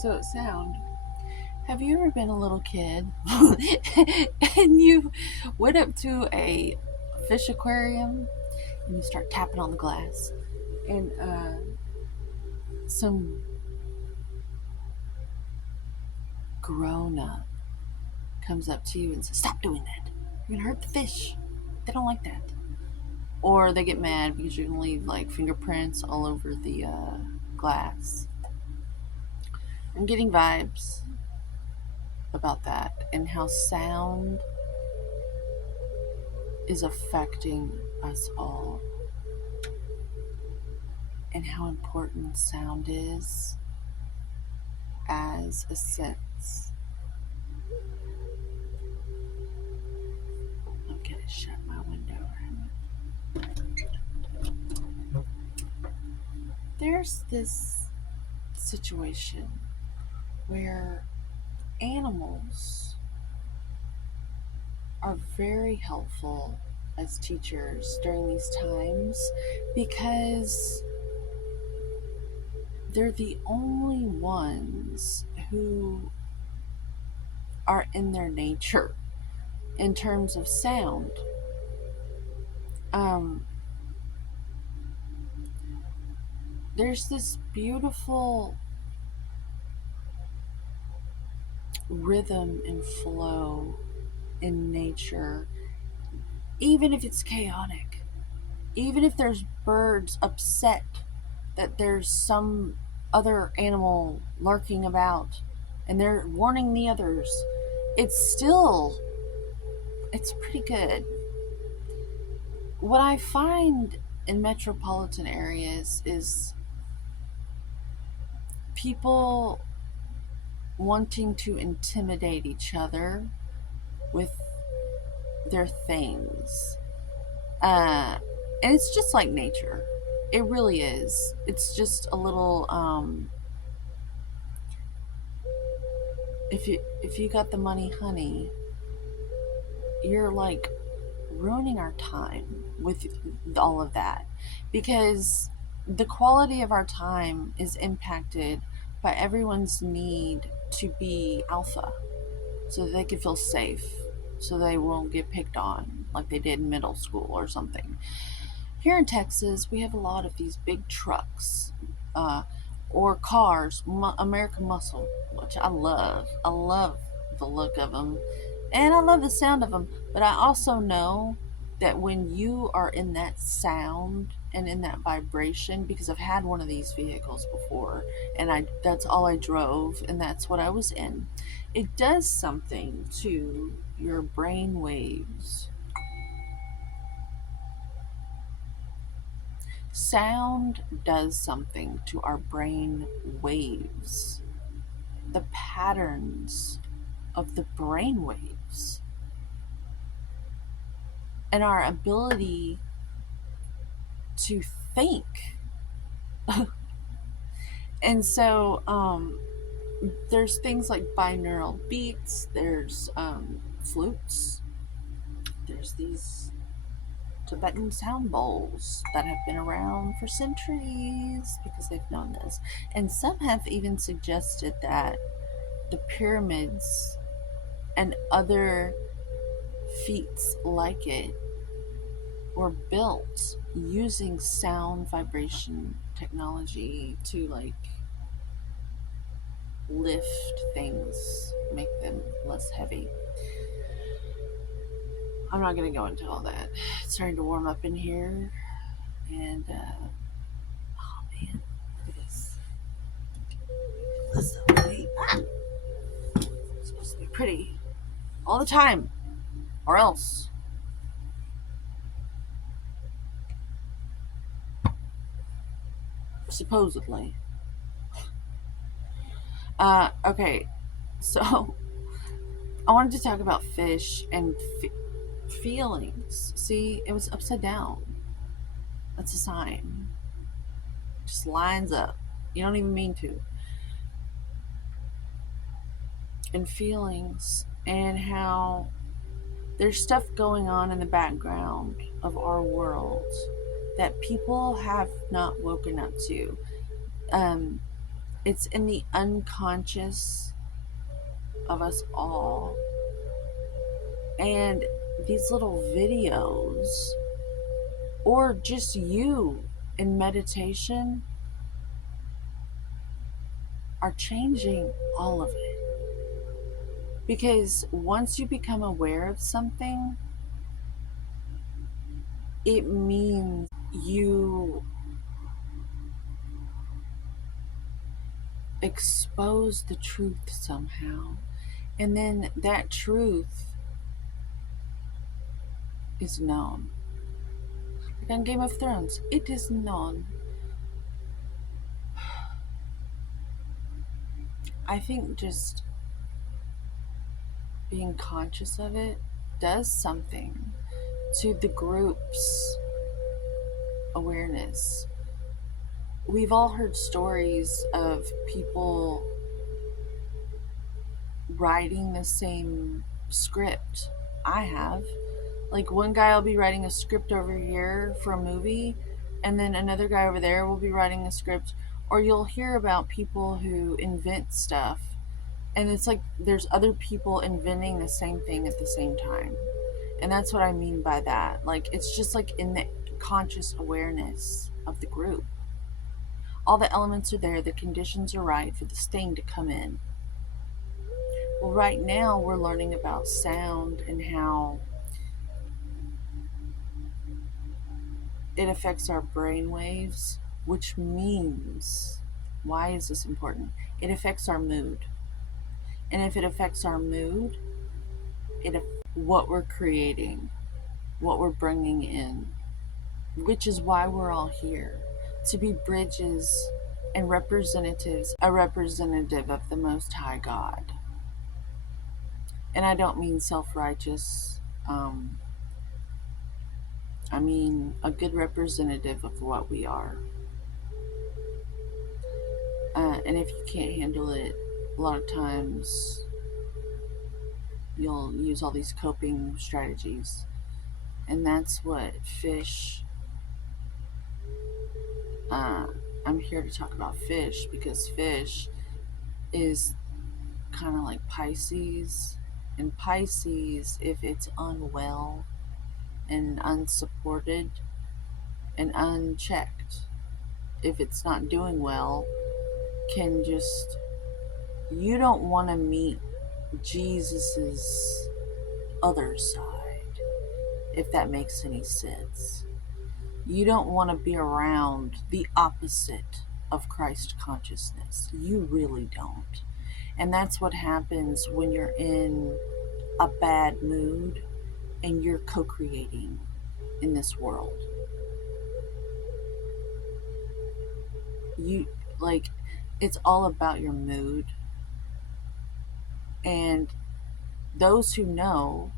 So, sound. Have you ever been a little kid and you went up to a fish aquarium and you start tapping on the glass and some grown up comes up to you and says, "Stop doing that. You're gonna hurt the fish. They don't like that." Or they get mad because you're gonna leave like fingerprints all over the glass. I'm getting vibes about that and how sound is affecting us all, and how important sound is as a sense. I'm gonna shut my window. There's this situation where animals are very helpful as teachers during these times because they're the only ones who are in their nature in terms of sound. Um, there's this beautiful rhythm and flow in nature, even if it's chaotic, even if there's birds upset that there's some other animal lurking about and they're warning the others, it's pretty good. What I find in metropolitan areas is people wanting to intimidate each other with their things. And it's just like nature. It really is. It's just a little if you got the money, honey, you're like ruining our time with all of that, because the quality of our time is impacted by everyone's need to be alpha so that they can feel safe, so they won't get picked on like they did in middle school or something. Here in Texas, we have a lot of these big trucks uh, or cars, American Muscle, which I love. I love the look of them and I love the sound of them. But I also know that when you are in that sound and in that vibration, because I've had one of these vehicles before and that's all I drove and that's what I was in, it does something to your brain waves. Sound does something to our brain waves, the patterns of the brain waves, and our ability to think. And so there's things like binaural beats, there's flutes, there's these Tibetan sound bowls that have been around for centuries because they've known this. And some have even suggested that the pyramids and other feats like it were built using sound vibration technology to like lift things, make them less heavy. I'm not going to go into all that. It's starting to warm up in here, and oh man, look at this. Listen, wait. It's supposed to be pretty all the time, or else. Supposedly. Okay, so I wanted to talk about fish and feelings. See, it was upside down. That's a sign. Just lines up. You don't even mean to. And feelings, and how there's stuff going on in the background of our world that people have not woken up to. Um, It's in the unconscious of us all. And these little videos, or just you in meditation, are changing all of it. Because once you become aware of something, it means you expose the truth somehow. And then that truth is known. Like on Game of Thrones, it is known. I think just being conscious of it does something to the group's awareness. We've all heard stories of people writing the same script. I have. Like, one guy will be writing a script over here for a movie, and then another guy over there will be writing a script. Or you'll hear about people who invent stuff, and it's like there's other people inventing the same thing at the same time. And that's what I mean by that. Like, it's just like in the conscious awareness of the group. All the elements are there, the conditions are right for this thing to come in. Well, right now we're learning about sound and how it affects our brain waves, which means, why is this important? It affects our mood. And if it affects our mood, it affects what we're creating, what we're bringing in, which is why we're all here, to be bridges and representatives, a representative of the Most High God. And I don't mean self-righteous. I mean a good representative of what we are. And if you can't handle it, a lot of times you'll use all these coping strategies. And that's what fish, I'm here to talk about fish because fish is kind of like Pisces. And Pisces, if it's unwell and unsupported and unchecked, if it's not doing well, can just, you don't want to meet Jesus's other side, if that makes any sense. You don't want to be around the opposite of Christ consciousness. You really don't. And that's what happens when you're in a bad mood and you're co-creating in this world. You, like, it's all about your mood. And those who know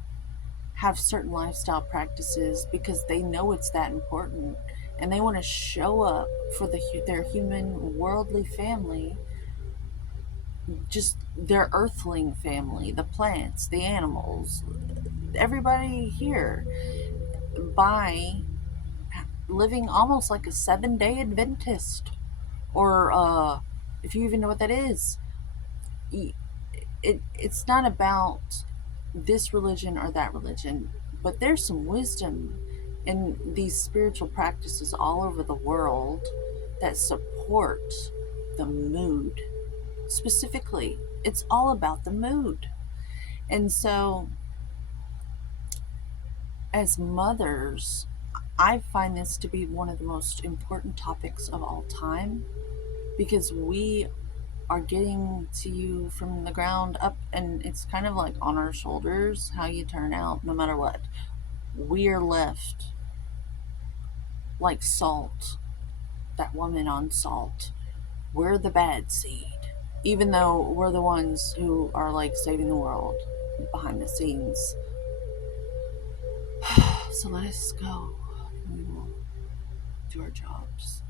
have certain lifestyle practices because they know it's that important, and they want to show up for their human worldly family, just their earthling family, the plants, the animals, everybody here, by living almost like a 7-day Adventist, or if you even know what that is. It's not about this religion or that religion, but there's some wisdom in these spiritual practices all over the world that support the mood. Specifically, it's all about the mood. And so, as mothers, I find this to be one of the most important topics of all time, because we are getting to you from the ground up, and it's kind of like on our shoulders how you turn out no matter what. We are left like Salt, that woman on Salt. We're the bad seed, even though we're the ones who are like saving the world behind the scenes. So let us go. We will do our jobs.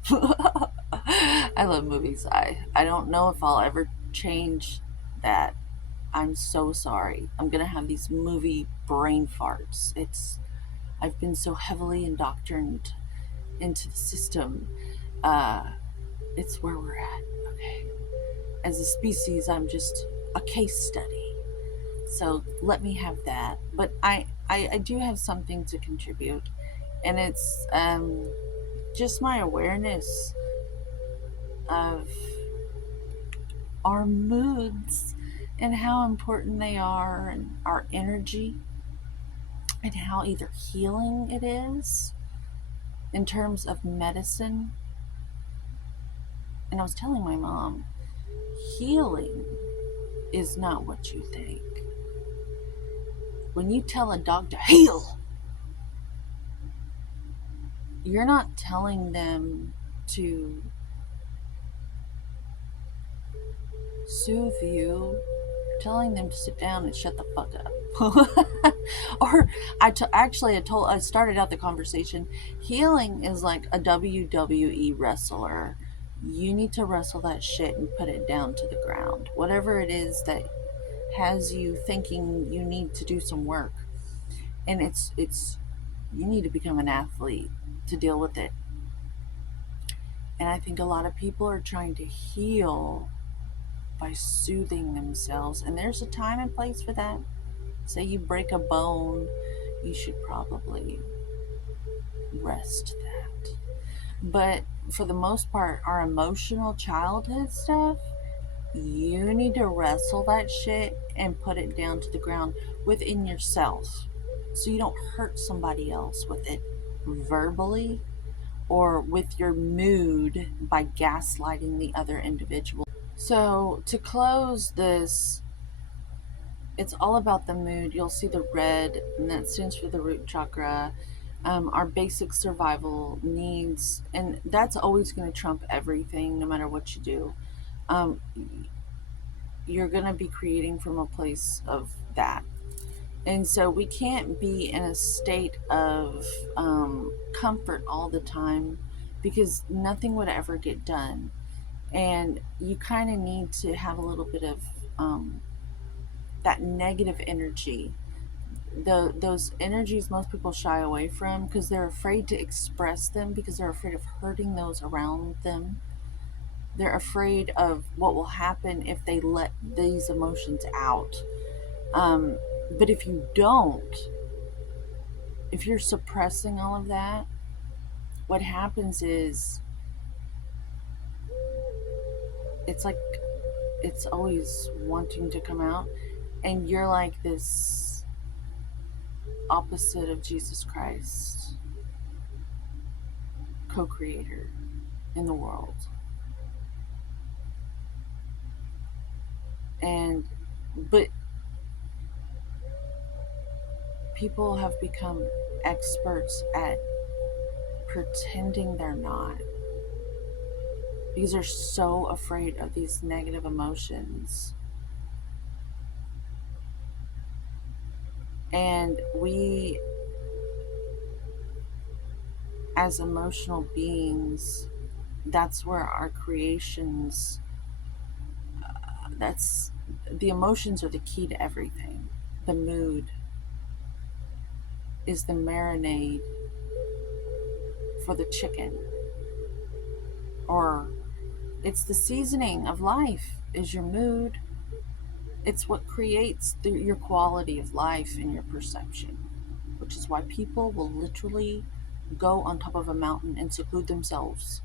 I love movies. I don't know if I'll ever change that. I'm so sorry. I'm gonna have these movie brain farts. I've been so heavily indoctrinated into the system. It's where we're at. Okay. as a species, I'm just a case study. So let me have that. But I do have something to contribute, and it's just my awareness of our moods and how important they are, and our energy, and how either healing it is in terms of medicine. And I was telling my mom, healing is not what you think. When you tell a dog to heal, you're not telling them to soothe you, you're telling them to sit down and shut the fuck up. Or I started out the conversation, healing is like a WWE wrestler. You need to wrestle that shit and put it down to the ground. Whatever it is that has you thinking you need to do some work. And it's you need to become an athlete to deal with it. And I think a lot of people are trying to heal by soothing themselves. And there's a time and place for that. Say you break a bone, you should probably rest that. But for the most part, our emotional childhood stuff, you need to wrestle that shit and put it down to the ground within yourself, so you don't hurt somebody else with it verbally or with your mood by gaslighting the other individual. So, to close this, it's all about the mood. You'll see the red, and that stands for the root chakra. Our basic survival needs, and that's always going to trump everything, no matter what you do. Um, you're going to be creating from a place of that. And so we can't be in a state of comfort all the time, because nothing would ever get done. And you kind of need to have a little bit of that negative energy. Those energies most people shy away from because they're afraid to express them, because they're afraid of hurting those around them. They're afraid of what will happen if they let these emotions out. But if you don't, if you're suppressing all of that, what happens is it's like it's always wanting to come out, and you're like this opposite of Jesus Christ, co-creator in the world. And but people have become experts at pretending they're not, because they're so afraid of these negative emotions. And we, as emotional beings, that's where our creations, that's the emotions are the key to everything. The mood is the marinade for the chicken, or it's the seasoning of life is your mood. It's what creates your quality of life and your perception, which is why people will literally go on top of a mountain and seclude themselves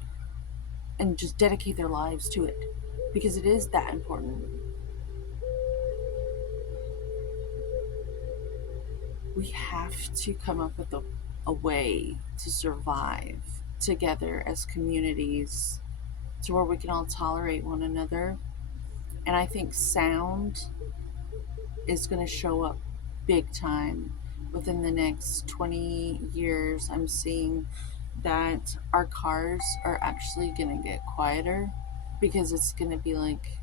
and just dedicate their lives to it, because it is that important. We have to come up with a way to survive together as communities, to where we can all tolerate one another. And I think sound is going to show up big time within the next 20 years. I'm seeing that our cars are actually going to get quieter, because it's going to be like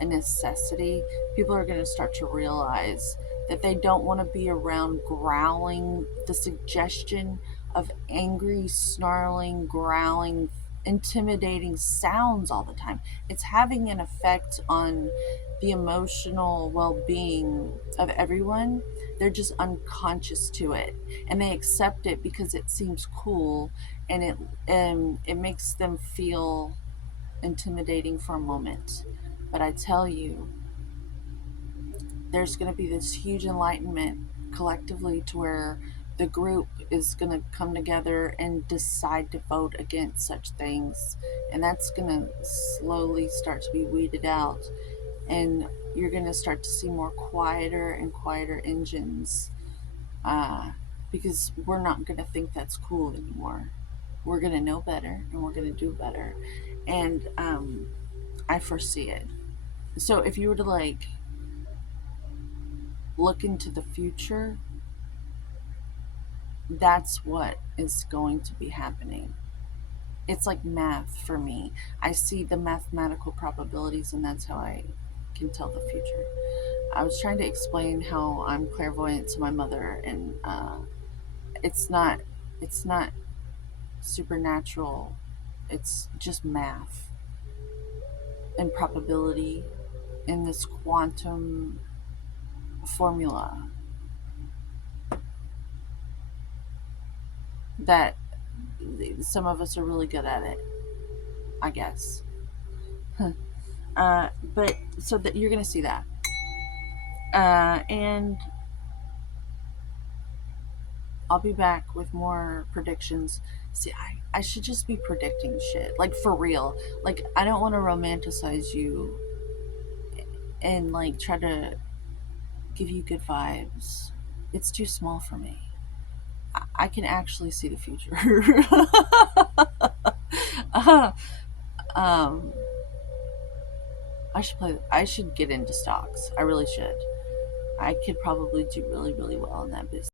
a necessity. People are going to start to realize that they don't want to be around growling, the suggestion of angry, snarling, growling, intimidating sounds all the time. It's having an effect on the emotional well-being of everyone. They're just unconscious to it, and they accept it because it seems cool, and it makes them feel intimidating for a moment. But I tell you, there's going to be this huge enlightenment collectively to where the group is going to come together and decide to vote against such things. And that's going to slowly start to be weeded out. And you're going to start to see more quieter and quieter engines, because we're not going to think that's cool anymore. We're going to know better and we're going to do better. And I foresee it. So if you were to like look into the future, that's what is going to be happening. It's like math for me. I see the mathematical probabilities, and that's how I can tell the future. I was trying to explain how I'm clairvoyant to my mother, and it's not it's not supernatural. It's just math and probability in this quantum formula that some of us are really good at it, I guess. But so that you're gonna see that, and I'll be back with more predictions. See, I should just be predicting shit, like for real. Like I don't want to romanticize you and like try to give you good vibes. It's too small for me. I can actually see the future. uh, um, I should play. I should get into stocks. I really should. I could probably do really, really well in that business.